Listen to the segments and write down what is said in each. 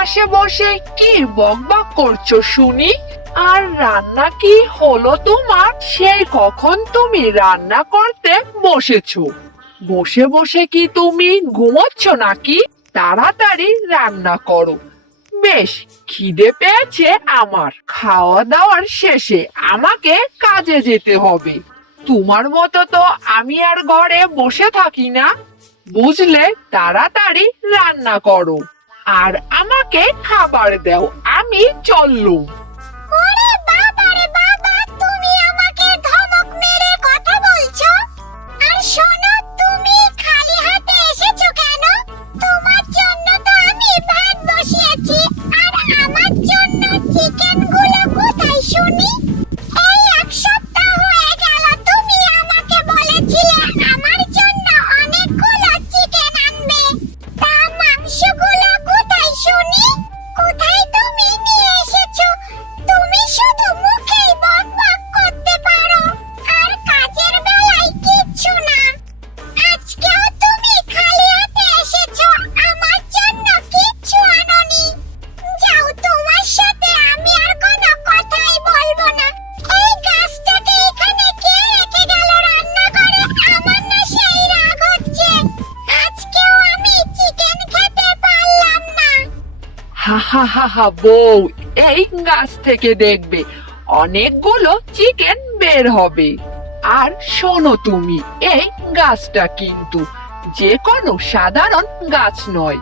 বসে কি বকবক করছ শুনি? আর রান্না কি হলো তোমার? সেই কখন তুমি রান্না করতে বসেছো? বসে বসে কি তুমি ঘুমোচ্ছ নাকি? তাড়াতাড়ি রান্না করো। বেশ, খিদে পেয়েছে আমার। খাওয়া দাওয়ার শেষে আমাকে কাজে যেতে হবে। তোমার মতো তো আমি আর ঘরে বসে থাকি না। বুঝলে, তাড়াতাড়ি রান্না করো। আর আমাকে খাবার দাও আমি চললুম। হা হা হা হা, বউ, এই গাছ থেকে দেখবে অনেকগুলো চিকেন বের হবে। আর শোনো তুমি, এই গাছটা কিন্তু যে কোনো সাধারণ গাছ নয়।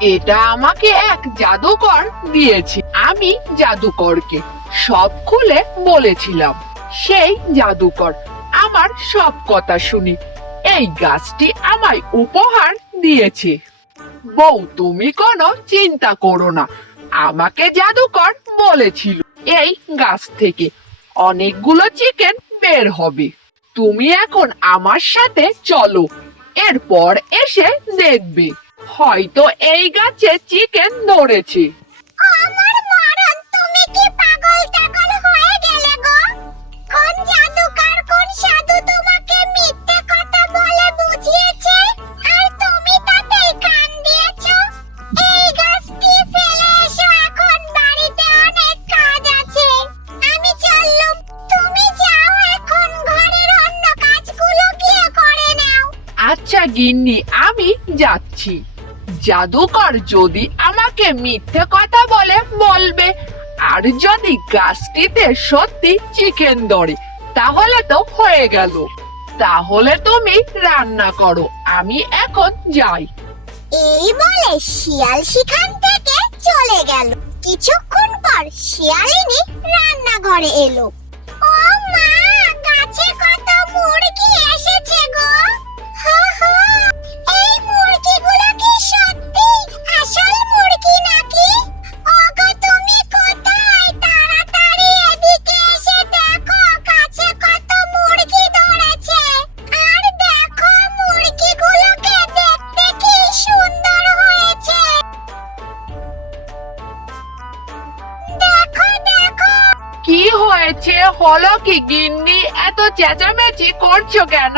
এটা আমাকে এক জাদুকর দিয়েছে, আমি জাদুকরকে সব খুলে বলেছিলাম, সেই জাদুকর আমার সব কথা শুনি। এই গাছটি আমায় উপহার দিয়েছে। বউ, তুমি কোনো চিন্তা করো না। আমাকে জাদুকর বলেছিল এই গাছ থেকে। অনেকগুলো চিকেন বের হবে। তুমি এখন আমার সাথে চলো। এরপর এসে দেখবে। হয়তো এই গাছে চিকেন ধরেছে। আচ্ছা গিন্নি, আমি যাচ্ছি। জাদুকর যদি আমাকে মিথ্যে কথা বলে, বলবে, আর যদি গাছটিতে সত্যি চিকেন ধরে, তাহলে তো হয়ে গেল। তাহলে তুমি রান্না করো, আমি এখন যাই। এই বলে শিয়াল সেখান থেকে চলে গেল। কিছুক্ষণ পর শিয়ালিনী রান্নাঘরে এলো। ও মা, গাছে কত মুরগি? হয়েছে হলো কি গিন্নি, এত চেঁচামেচি করছ কেন?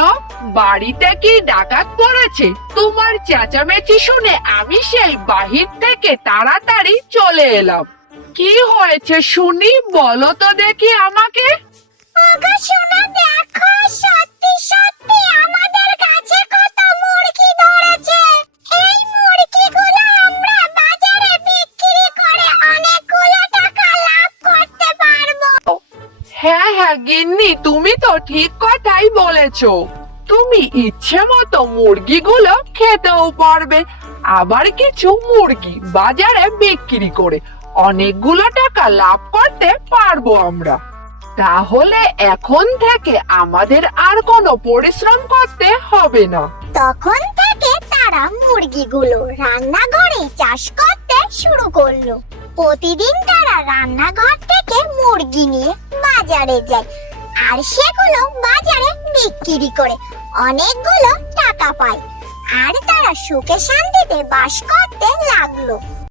বাড়িতে কি ডাকাত পড়েছে? তোমার চেঁচামেচি শুনে আমি সেই বাহির থেকে তাড়াতাড়ি চলে এলাম। কি হয়েছে শুনি, বলো তো দেখি আমাকে। দেখো, সত্যি সত্যি আমাদের গিন্নি, তুমি তো ঠিক কথাই বলেছ। তুমি ইচ্ছে মতো মুরগিগুলো খেতেও পারবে। আবার কিছু মুরগি বাজারে বিক্রি করে অনেকগুলো টাকা লাভ করতে পারব আমরা। তাহলে এখন থেকে আমাদের আর কোনো পরিশ্রম করতে হবে না। তখন থেকে তারা মুরগিগুলো রান্নাঘরে চাষ করতে শুরু করল। প্রতিদিন তারা রান্নাঘর থেকে মুরগি নিয়ে বাজারে যায় আর সেগুলো বাজারে বিক্রি করে অনেকগুলো টাকা পায় আর তারা সুখে শান্তিতে বাস করতে লাগল।